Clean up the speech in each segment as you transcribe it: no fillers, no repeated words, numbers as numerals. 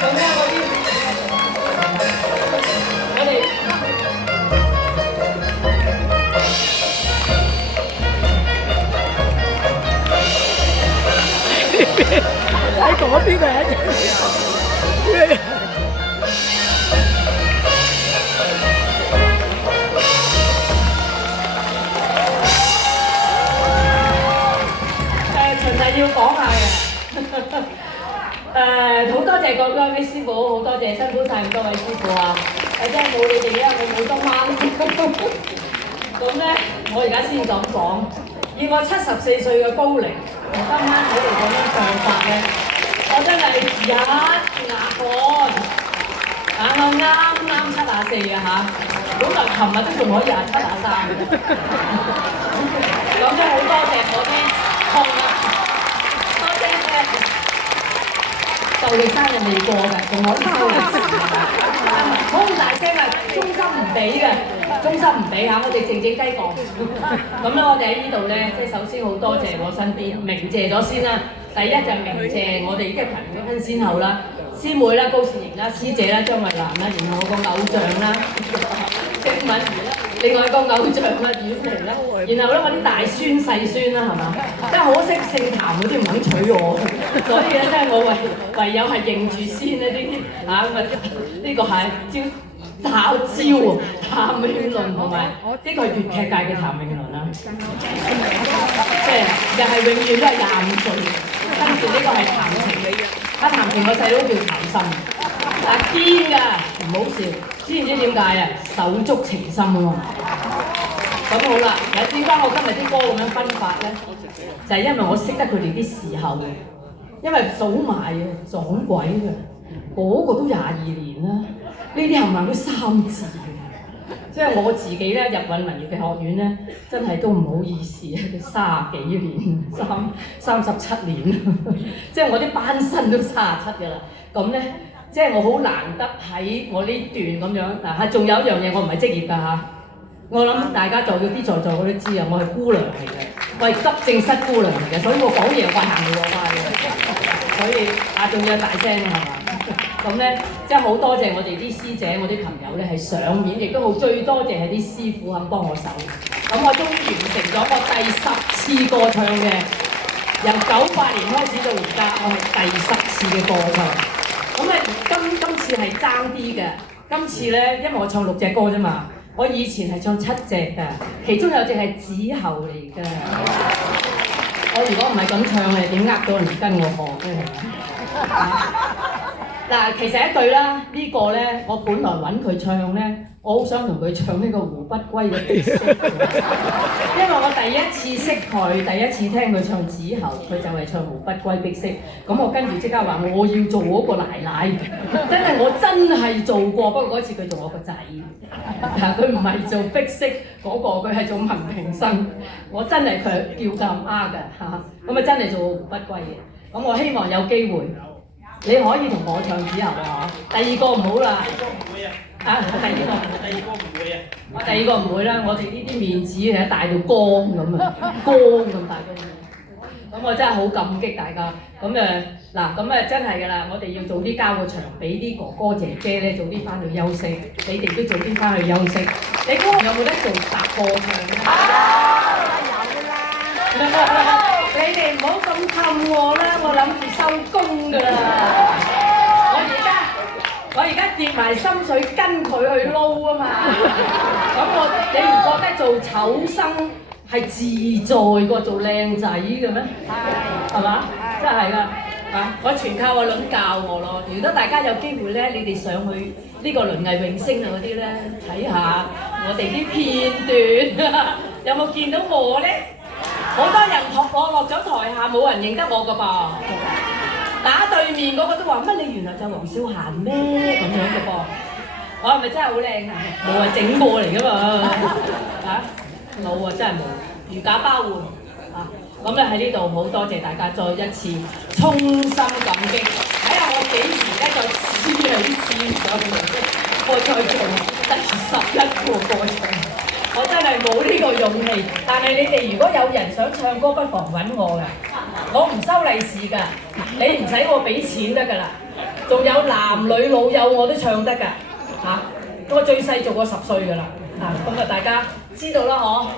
咁咧嗰啲我哋喺嗰邊嘅。循例要講下嘅。好多謝各位師傅，好多謝辛苦晒咁多位師傅啊！真係冇你哋咧，我冇得掹。咁咧，我而家先咁講，以我74歲嘅高齡，我今晚喺度咁樣上法咧，我真係一額汗，眼我啱74啊嚇，本來琴日都仲可以27、23嘅。咁真係好多謝我啲痛啊！多謝咧。就你生日未過嘅，仲可以收利是好大聲啊！中心唔俾嘅，中心唔俾嚇，我哋靜靜雞講。咁咧，我哋喺呢度咧，即係首先好多謝我身邊，鳴謝咗先啦。第一就鳴謝我哋嘅朋友分先後啦，師妹啦、高善瑩啦、師姐啦、張慧蘭啦，然後我個偶像啦，謝敏儀啦。另外個偶像啦，婉薇啦，然後咧我啲大孫細孫啦，係嘛？真係可惜姓譚嗰啲唔肯娶我，所以咧我唯有係認住先咧呢啲嚇咁啊！呢個係譚詠麟同埋呢個係粵劇界嘅譚詠麟啦，即係又係永遠都係25歲，跟住呢個係譚晴，譚晴個細佬叫譚心。嗱堅㗎，唔好笑，知唔知點解啊？手足情深啊嘛。咁好啦，嗱點解我今日啲歌咁樣分法咧？就係因為我識得佢哋啲時候，因為數埋啊撞鬼嘅，嗰個都22年啦，呢啲冚唪唥都3字嘅。即係我自己咧入韻文業嘅學院咧，真係都唔好意思啊，30幾年，37年，即係我啲班身都37㗎啦。咁咧。即係我好難得喺我呢段咁樣嗱，仲有一樣嘢我唔係職業㗎嚇，我諗大家在座我都知啊，我係姑娘嚟嘅，我係急症室姑娘嚟嘅，所以我講嘢快行路快嘅，所以仲要大聲係嘛？咁咧即係好多謝我哋啲師姐、我啲朋友咧係上面，亦都好最多謝係啲師傅肯幫我手。咁我終於完成咗我第10次歌唱嘅，由98年開始到而家，我係第10次嘅歌唱。咁咧今次係爭啲嘅，今次咧因為我唱6隻歌啫嘛，我以前係唱7隻㗎，其中有隻係子喉嚟㗎。我如果唔係咁唱，你點呃到人跟我學咧？嗱，其實一句啦，呢個咧我本來揾佢唱咧，我好想同佢唱呢個《胡不歸》嘅碧色，因為我第一次識佢，第一次聽佢唱子喉，佢就係唱《胡不歸》碧色。咁我跟住即刻話我要做嗰個奶奶，真係我真係做過，不過嗰次佢做我個仔，佢唔係做碧色嗰個，佢係做文平生。我真係佢叫咁啱嘅嚇，咁啊真係做《胡不歸》嘅。咁我希望有機會。你可以同我唱子喉啊！第二個唔好啦。第二個唔會啊！我第二個唔會啦，我哋呢啲面子係大到缸咁啊，缸咁大個面。咁我真係好感激大家。咁嗱，咁真係㗎啦，我哋要早啲交個場，俾啲哥哥姐姐咧早啲翻去休息，你哋都早啲翻去休息。你估有冇得做搭歌唱咧？有啦！你哋唔好咁氹我啦，我諗住收工㗎啦。我而家跌埋心水跟佢去撈啊嘛。咁你唔覺得做丑生係自在過做靚仔嘅咩？係嘛？真係㗎。我全靠我倫教我咯。如果大家有機會咧，你哋上去呢個倫藝永聲啊嗰啲咧，睇下我哋啲片段，有冇見到我咧？好多人我落咗台下冇人認得我㗎噃，打對面嗰個都話乜你原來就黃少嫻咩咁樣嘅噃，我係咪真係好靚啊？冇係整過嚟㗎嘛冇啊真係冇，如假包換咁咧喺呢度好多謝大家再一次衷心感激，睇下我幾時咧再黐起線上嚟，我再做第11個歌唱。我真係冇呢個勇氣，但係你哋如果有人想唱歌，不妨揾我㗎，我唔收利是㗎，你唔使我俾錢得㗎啦，仲有男女老幼我都唱得㗎嚇。我最細做過10歲㗎啦，咁啊大家知道啦嗬，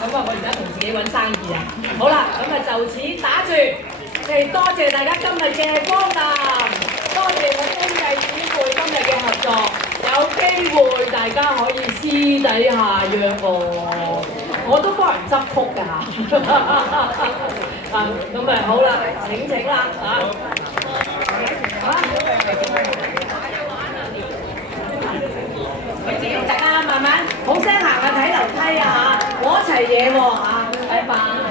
咁啊我而家同自己揾生意啊，好啦，咁啊就此打住，多謝大家今日嘅光臨，多謝我兄弟姊妹今日嘅合作，有機會大家可以私底下約我都幫人執曲㗎嚇，咁啊好啦，請啦大家慢慢好聲行啊，睇樓梯啊嚇，攞齊嘢喎嚇，拜拜。